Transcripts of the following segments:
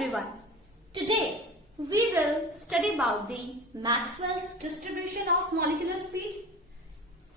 everyone. Today we will study about the Maxwell's distribution of molecular speed.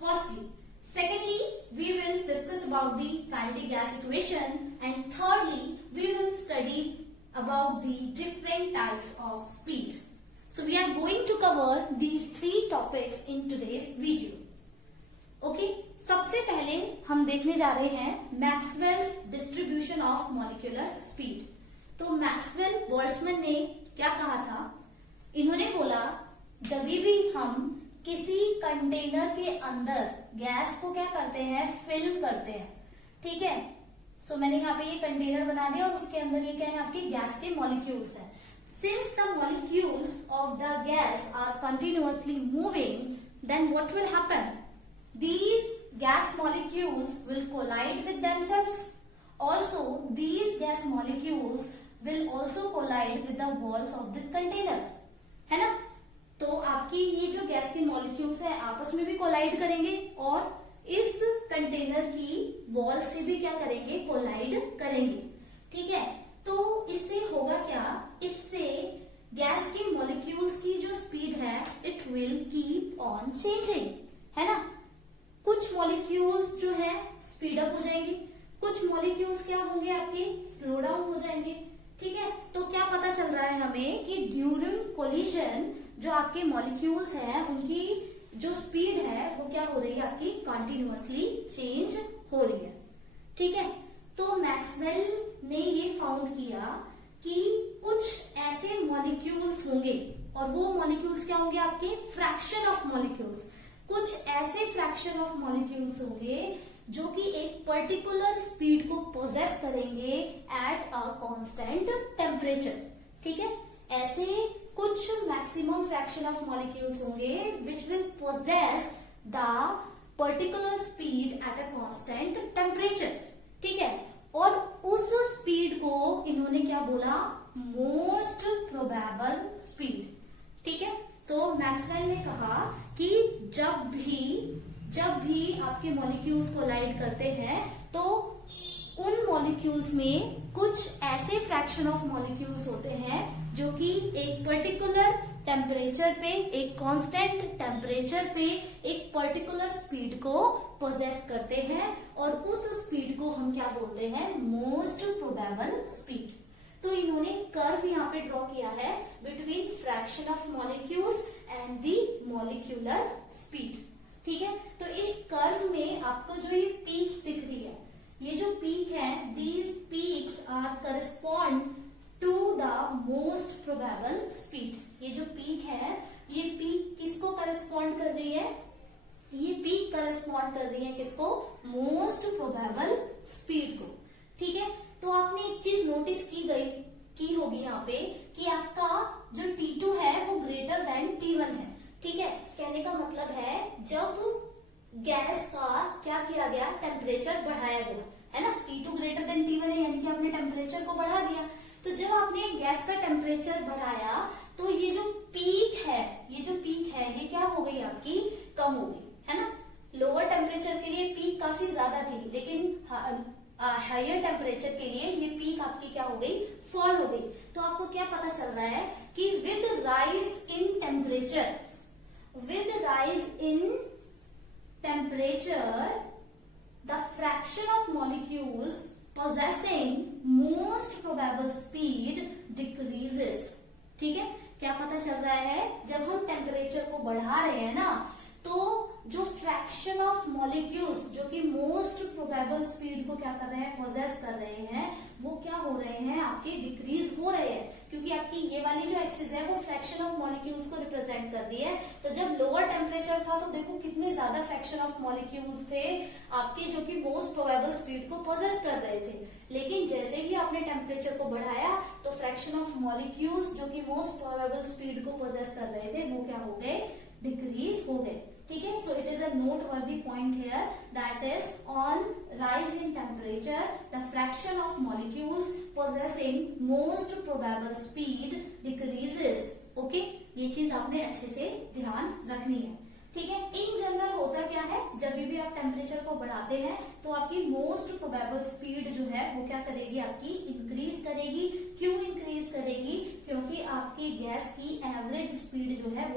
Firstly, secondly, we will discuss about the kinetic gas equation, and thirdly, we will study about the different types of speed. So we are going to cover these three topics in today's video. Okay सबसे पहले हम देखने जा रहे हैं Maxwell's distribution of molecular speed. तो Maxwell Boltzmann ने क्या कहा था? इन्होंने बोला जब भी हम किसी कंटेनर के अंदर गैस को क्या करते हैं, फिल करते हैं, ठीक है। सो मैंने यहाँ पे ये कंटेनर बना दिया और उसके अंदर ये क्या है, आपके गैस के मॉलिक्यूल्स हैं। Since the molecules of the gas are continuously moving, then what will happen? These gas molecules will collide with themselves. Also, these gas molecules will also collide with the walls of this container. है ना? तो आपकी ये जो gas के molecules है आपस में भी कोलाइड करेंगे और इस कंटेनर की वॉल से भी क्या करेंगे, कोलाइड करेंगे, ठीक है। तो इससे होगा क्या? इससे गैस के मॉलिक्यूल्स की जो स्पीड है it will keep on changing, है ना। कुछ मॉलिक्यूल्स जो है स्पीड अप हो जाएंगे, कुछ मॉलिक्यूल्स क्या होंगे, आपके स्लो डाउन हो जाएंगे, ठीक है। तो क्या पता चल रहा है हमें कि ड्यूरिंग कोलिजन जो आपके मॉलिक्यूल्स हैं उनकी जो स्पीड है वो क्या हो रही है, आपकी कंटिन्यूअसली चेंज हो रही है, ठीक है। तो मैक्सवेल ने ये फाउंड किया कि कुछ ऐसे मॉलिक्यूल्स होंगे और वो मॉलिक्यूल्स क्या होंगे, आपके फ्रैक्शन ऑफ मॉलिक्यूल्स। कुछ ऐसे फ्रैक्शन ऑफ मॉलिक्यूल्स होंगे जो कि एक पर्टिकुलर स्पीड को पोजेस करेंगे एट अ कांस्टेंट टेम्परेचर, ठीक है। ऐसे कुछ मैक्सिमम फ्रैक्शन ऑफ मॉलिक्यूल्स होंगे which will possess the particular speed at a constant temperature, ठीक है। और उस स्पीड को इन्होंने क्या बोला, मोस्ट प्रोबेबल स्पीड, ठीक है। तो मैक्सवेल ने कहा कि जब भी आपके मॉलिक्यूल्स कोलाइड करते हैं तो उन मॉलिक्यूल्स में कुछ ऐसे फ्रैक्शन ऑफ मॉलिक्यूल्स होते हैं जो कि एक पर्टिकुलर टेम्परेचर पे, एक कांस्टेंट टेम्परेचर पे एक पर्टिकुलर स्पीड को पोजेस करते हैं और उस स्पीड को हम क्या बोलते हैं, मोस्ट प्रोबेबल स्पीड। तो इन्होंने कर्व यहाँ पे ड्रॉ किया है between fraction of molecules and the molecular speed, ठीक है। तो इस कर्व में आपको जो ये पीक्स दिख रही है, ये जो पीक है, these peaks are correspond to the most probable speed. ये जो पीक है, ये पीक किसको करस्पॉन्ड कर रही है? ये पीक करस्पॉन्ड कर रही है किसको? मोस्ट प्रोबेबल स्पीड को, ठीक है। तो आपने एक चीज नोटिस की होगी यहाँ पे कि आपका जो T2 है वो ग्रेटर देन T1 है, ठीक है। कहने का मतलब है जब गैस का क्या किया गया, टेम्परेचर बढ़ाया गया, है ना। T2 ग्रेटर देन T1 है यानी कि आपने टेम्परेचर को बढ़ा दिया। तो जब आपने गैस का टेम्परेचर बढ़ाया तो ये जो पीक है ये क्या हो गई, आपकी कम हो गई, है ना। लोअर टेम्परेचर के लिए पीक काफी ज्यादा थी, लेकिन हायर टेम्परेचर के लिए ये पीक आपकी क्या हो गई, फॉल हो गई। तो आपको क्या पता चल रहा है कि with rise in temperature the fraction of molecules possessing most probable speed decreases, ठीक है। क्या पता चल रहा है, जब हम टेम्परेचर को बढ़ा रहे हैं ना तो जो फ्रैक्शन ऑफ मॉलिक्यूल्स जो कि मोस्ट प्रोबेबल स्पीड को क्या कर रहे हैं, पोजेस कर रहे हैं, वो क्या हो रहे हैं, आपके डिक्रीज हो रहे हैं, क्योंकि आपकी ये वाली जो एक्सिस है वो फ्रैक्शन ऑफ मॉलिक्यूल्स को रिप्रेजेंट कर रही है। तो जब लोअर टेम्परेचर था तो देखो कितने ज्यादा फ्रैक्शन ऑफ मॉलिक्यूल्स थे आपके जो कि मोस्ट प्रोबेबल स्पीड को पोजेस कर रहे थे। लेकिन जैसे ही आपने टेम्परेचर को बढ़ाया तो फ्रैक्शन ऑफ मॉलिक्यूल्स जो कि मोस्ट प्रोबेबल स्पीड को पोजेस कर रहे थे वो क्या हो गए, डिक्रीज हो गए, ठीक है। So it is a noteworthy point here, that is on rise in temperature the fraction of molecules possessing most probable speed decreases, okay। ये चीज आपने अच्छे से ध्यान रखनी है, ठीक है। इन जनरल होता क्या है, जब भी आप टेम्परेचर को बढ़ाते हैं तो आपकी मोस्ट प्रोबेबल स्पीड जो है वो क्या करेगी, आपकी इंक्रीज करेगी। क्यों इंक्रीज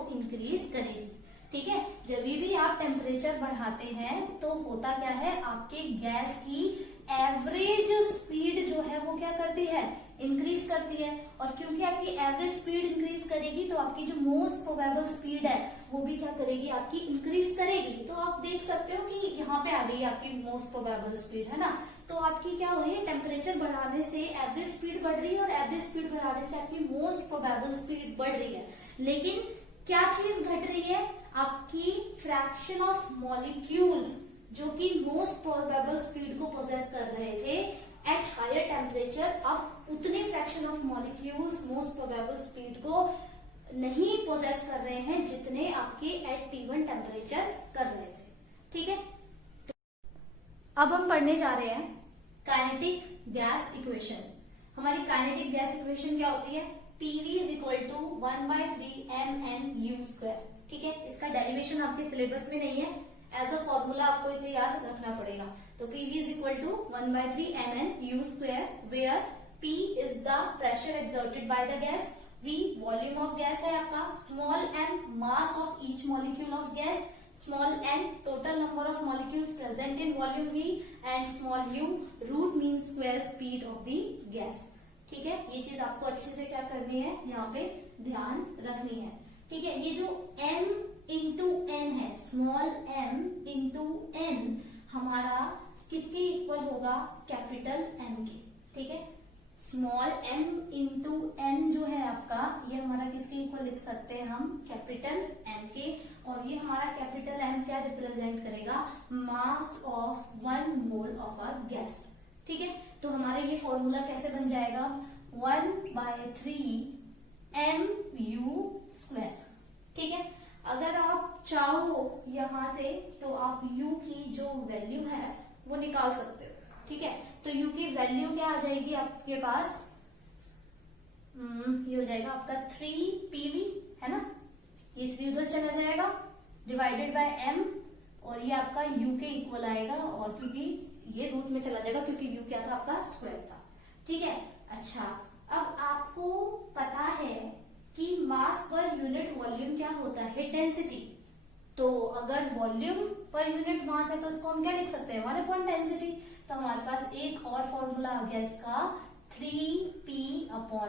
वो इंक्रीज करेगी। ठीक है, जब भी आप टेम्परेचर बढ़ाते हैं तो होता क्या है, आपके गैस की एवरेज स्पीड जो है वो क्या करती है, इंक्रीज करती है। और क्योंकि आपकी एवरेज स्पीड इंक्रीज करेगी तो आपकी जो मोस्ट प्रोबेबल स्पीड है वो भी क्या करेगी, आपकी इंक्रीज करेगी। तो आप देख सकते हो कि यहाँ पे आ गई आपकी मोस्ट प्रोबेबल स्पीड, है ना। तो आपकी क्या हो रही है, टेम्परेचर बढ़ाने से एवरेज स्पीड बढ़ रही है और एवरेज स्पीड बढ़ाने से आपकी मोस्ट प्रोबेबल स्पीड बढ़ रही है। लेकिन क्या चीज घट रही है, आपकी फ्रैक्शन ऑफ मॉलिक्यूल्स जो कि मोस्ट प्रोबेबल स्पीड को पोजेस कर रहे थे एट हायर टेम्परेचर, अब उतने fraction of molecules most probable speed को नहीं पोजेस कर रहे हैं जितने आपके एट T1 टेम्परेचर कर रहे थे। ठीक है, अब हम पढ़ने जा रहे हैं काइनेटिक गैस इक्वेशन। हमारी काइनेटिक गैस इक्वेशन क्या होती है, PV is equal to 1/3 mNu²। ठीक है, इसका डेरिवेशन आपके सिलेबस में नहीं है, एज अ फॉर्मूला आपको इसे याद रखना पड़ेगा। तो PV is equal to 1/3 mNu², where P is the pressure exerted by the gas, V volume of gas है आपका, small m mass of each molecule of gas, small n total number of molecules present in volume V, and small u root mean square speed of the gas. ठीक है, ये चीज आपको अच्छे से क्या करनी है, यहाँ पे ध्यान रखनी है। ठीक है, ये जो m इंटू n है, स्मॉल m इंटू n हमारा किसके इक्वल होगा, कैपिटल M के। ठीक है, स्मॉल m इंटू n जो है आपका, ये हमारा किसके इक्वल लिख सकते हैं हम, कैपिटल M के। और ये हमारा कैपिटल M क्या रिप्रेजेंट करेगा, mass of 1 mole of our gas. ठीक है, तो हमारा ये फॉर्मूला कैसे बन जाएगा, 1/3 mu²। ठीक है, अगर आप चाहो यहां से तो आप u की जो वैल्यू है वो निकाल सकते हो। ठीक है, तो u की वैल्यू क्या आ जाएगी आपके पास, ये हो जाएगा आपका 3PV, है ना। ये 3 उधर चला जाएगा, डिवाइडेड बाय m, और ये आपका u के इक्वल आएगा, और क्योंकि ये रूट में चला जाएगा क्योंकि u क्या था, आपका स्क्वायर था। ठीक है, अच्छा, अब आपको पता है कि मास पर यूनिट वॉल्यूम क्या होता है, डेंसिटी। तो अगर वॉल्यूम पर यूनिट मास है तो इसको हम क्या लिख सकते हैं, 1 डेंसिटी। तो हमारे पास एक और फॉर्मूला आ गया इसका, 3p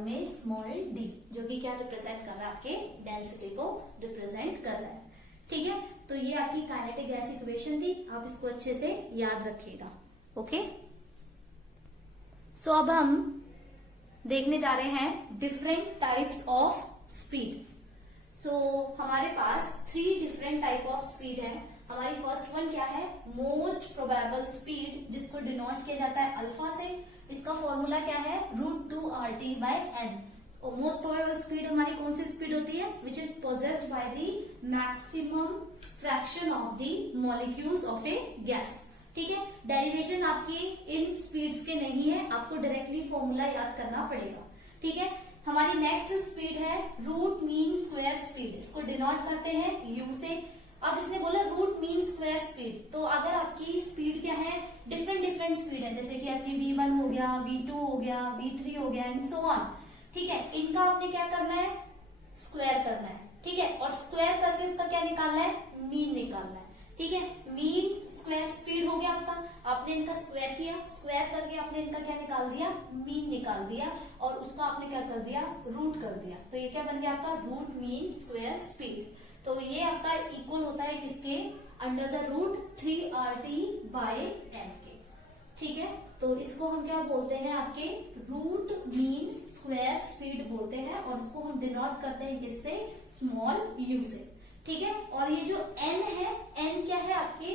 में स्मॉल d, जो कि क्या रिप्रेजेंट कर रहा है, आपके डेंसिटी को रिप्रेजेंट कर रहा है। ठीक है, तो ये आपकी काइनेटिक गैस इक्वेशन थी, आप इसको अच्छे से याद रखिएगा। ओके, सो अब हम देखने जा रहे हैं डिफरेंट टाइप्स ऑफ स्पीड। सो हमारे पास 3 डिफरेंट टाइप ऑफ स्पीड है। हमारी फर्स्ट वन क्या है, मोस्ट प्रोबेबल स्पीड, जिसको डिनोट किया जाता है अल्फा से। इसका फॉर्मूला क्या है, √2RT/n। और मोस्ट प्रोबेबल स्पीड हमारी कौन सी स्पीड होती है, which is possessed by the maximum fraction of the molecules of A gas. ठीक है, डेरिवेशन आपकी इन स्पीड्स के नहीं है, आपको डायरेक्टली फॉर्मूला याद करना पड़ेगा। ठीक है, हमारी नेक्स्ट स्पीड है रूट मीन स्क्वायर स्पीड, इसको डिनोट करते हैं u से। अब इसने बोला रूट मीन स्क्वायर स्पीड, तो अगर आपकी स्पीड क्या है, डिफरेंट स्पीड है, जैसे कि आपकी v1 हो गया, v2 हो गया, v3 हो गया, एंड सो ऑन। ठीक है, इनका आपने क्या करना है, स्क्वायर करना है। ठीक है, और स्क्वायर करके इसका क्या निकालना है, मीन निकालना है। ठीक है, मीन स्क्वायर स्पीड हो गया आपका, आपने इनका स्क्वायर किया, स्क्वायर करके आपने इनका क्या निकाल दिया, मीन निकाल दिया, और उसका आपने क्या कर दिया, रूट कर दिया। तो ये क्या बन गया आपका, रूट मीन स्क्वायर स्पीड। तो ये आपका इक्वल होता है किसके, अंडर द रूट 3RT/n के। ठीक है, तो इसको हम क्या बोलते हैं, आपके रूट मीन स्क्वायर स्पीड बोलते हैं, और इसको हम डिनोट करते हैं किससे, स्मॉल u से। ठीक है, और ये जो n है, n क्या है, आपके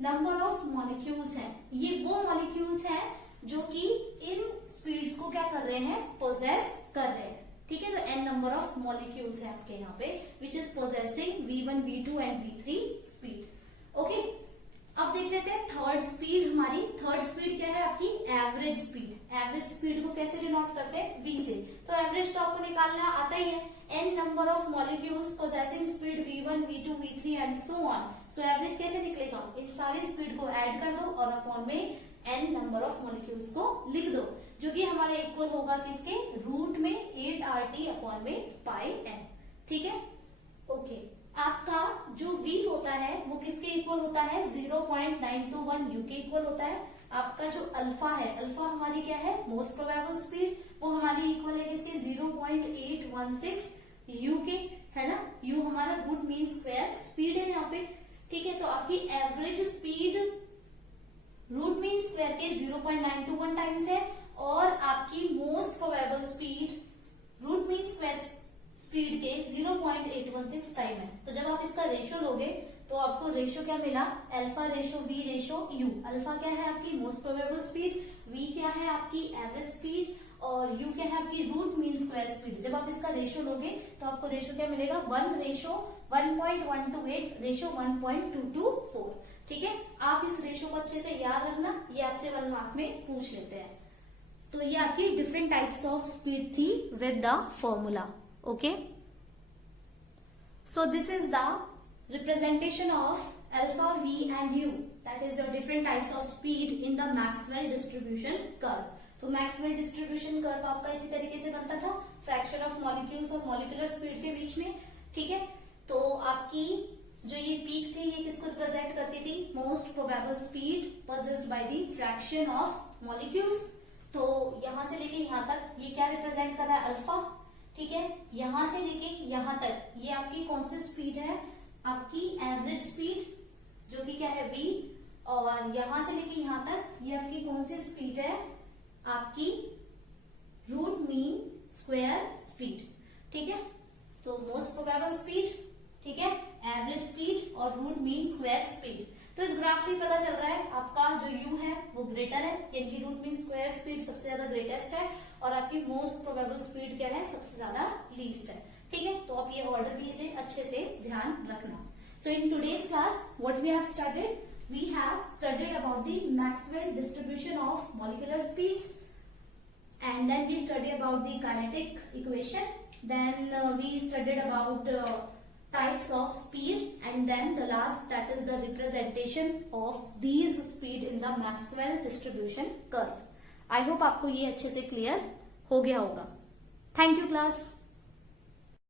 नंबर ऑफ मॉलिक्यूल्स हैं। ये वो मॉलिक्यूल्स हैं जो कि इन स्पीड्स को क्या कर रहे हैं, पोजेस कर रहे हैं। ठीक है, तो n नंबर ऑफ मॉलिक्यूल्स है आपके यहाँ पे, which is possessing v1, v2 and v3 speed. Okay, अब देख लेते हैं थर्ड स्पीड। हमारी थर्ड स्पीड क्या है, आपकी एवरेज स्पीड। एवरेज स्पीड को कैसे डिनोट करते हैं, v से। तो एवरेज तो आपको निकालना आता ही है, n number of molecules possessing speed v1, v2, v3 and so on. So average कैसे निकलेगा, इन सारी स्पीड को ऐड कर दो और अपॉन में n नंबर ऑफ मॉलिक्यूल्स को लिख दो, जो कि हमारे इक्वल होगा किसके, रूट में 8RT/n। ठीक है, ओके, आपका जो v होता है वो किसके इक्वल होता है, 0.921 u के इक्वल होता है। आपका जो अल्फा है, अल्फा हमारी क्या है, मोस्ट प्रोबेबल स्पीड, वो हमारी इक्वल है किसके, 0.816 u के, है ना। u हमारा रूट मीन स्क्वायर स्पीड है यहाँ पे, ठीक है। तो आपकी average speed root mean square के 0.921 टाइम्स है, और आपकी most probable speed root mean square speed के 0.816 टाइम है। तो जब आप इसका रेशियो लोगे तो आपको रेशियो क्या मिला, alpha ratio v ratio u। Alpha क्या है आपकी मोस्ट प्रोबेबल स्पीड, v क्या है आपकी एवरेज स्पीड, और u क्या है आपकी रूट मीन स्क्वायर स्पीड। जब आप इसका रेशियो लोगे तो आपको रेशियो क्या मिलेगा, 1:1.128 रेशियो 1.224, ठीक है। आप इस रेशियो को अच्छे से याद रखना, ये आपसे 1 मार्क में पूछ लेते हैं। तो ये आपकी डिफरेंट टाइप्स ऑफ स्पीड थी with the formula, okay. So this is the representation of alpha, v and u, that is your different types of speed in the Maxwell distribution curve। तो Maxwell distribution curve आपका इसी तरीके से बनता था, fraction of molecules और molecular speed के बीच में, ठीक है। तो आपकी जो ये पीक थी ये किसको रिप्रेजेंट करती थी, most probable speed possessed by the fraction of molecules. तो यहां से लेके यहां तक ये क्या रिप्रेजेंट कर रहा है, अल्फा, ठीक है। यहां से लेके यहां तक ये आपकी कौन सी स्पीड है, आपकी एवरेज स्पीड, जो कि क्या है v, और यहां से लेके यहां तक ये आपकी कौन सी स्पीड है, आपकी रूट मीन स्क्वायर स्पीड, ठीक है। तो मोस्ट प्रोबेबल स्पीड, ठीक है, एवरेज स्पीड और रूट मीन स्क्वायर स्पीड। तो इस ग्राफ से पता चल रहा है आपका जो u है वो ग्रेटर है, यानी कि रूट मीन स्क्वायर स्पीड सबसे ज्यादा ग्रेटेस्ट है, और आपकी मोस्ट प्रोबेबल स्पीड क्या है, सबसे ज्यादा लीस्ट है, ठीक है। तो आप ये ऑर्डर भी इसे अच्छे से ध्यान रखना। So in today's class what we have studied, we have studied about the Maxwell distribution of molecular speeds, and then we study about the kinetic equation, then we studied about types of speed, and then the last, that is the representation of these speed in the Maxwell distribution curve। I hope आपको ये अच्छे से clear हो गया होगा। Thank you class.